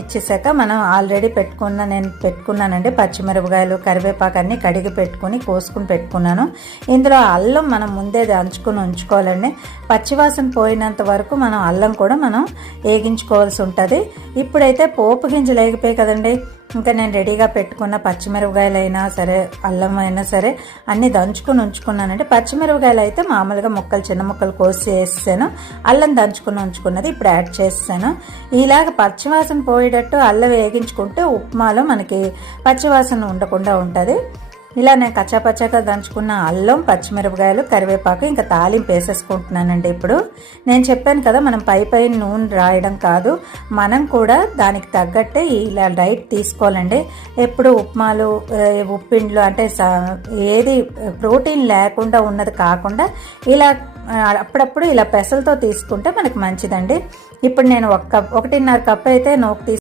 ఇచ్చేసాక మనం ఆల్రెడీ నేను పెట్టుకున్నానండి పచ్చిమిరపకాయలు, కరివేపాకు అన్నీ కడిగి పెట్టుకుని కోసుకుని పెట్టుకున్నాను. ఇందులో అల్లం మనం ముందే దంచుకుని ఉంచుకోవాలండి. పచ్చివాసన పోయినంత వరకు మనం అల్లం కూడా మనం వేగించుకోవాల్సి ఉంటుంది. ఇప్పుడైతే పోపు గింజలు వేగిపోయాయి కదండి, ఇంకా నేను రెడీగా పెట్టుకున్న పచ్చిమిరపకాయలు అయినా సరే, అల్లం అయినా సరే అన్నీ దంచుకుని ఉంచుకున్నానండి. పచ్చిమిరపకాయలు అయితే మామూలుగా చిన్న ముక్కలు కోసి వేసాను. అల్లం దంచుకుని ఉంచుకున్నది ఇప్పుడు యాడ్ చేసాను. ఇలాగ పచ్చివాసన పోయేటట్టు అల్లం వేగించుకుంటే ఉప్మాలో మనకి పచ్చివాసన ఉండకుండా ఉంటుంది. ఇలా నేను కచ్చాపచ్చాగా దంచుకున్న అల్లం, పచ్చిమిరపకాయలు, కరివేపాకు ఇంకా తాలింపు వేసేసుకుంటున్నానండి. ఇప్పుడు నేను చెప్పాను కదా, మనం పై నూనె రాయడం కాదు, మనం కూడా దానికి తగ్గట్టే ఇలా డైట్ తీసుకోవాలండి. ఎప్పుడు ఉప్మాలు, ఉప్పిండ్లు అంటే ఏది ప్రోటీన్ లేకుండా ఉన్నది కాకుండా ఇలా అప్పుడప్పుడు ఇలా పెసలతో తీసుకుంటే మనకు మంచిదండి. ఇప్పుడు నేను 1.5 కప్ అయితే నూక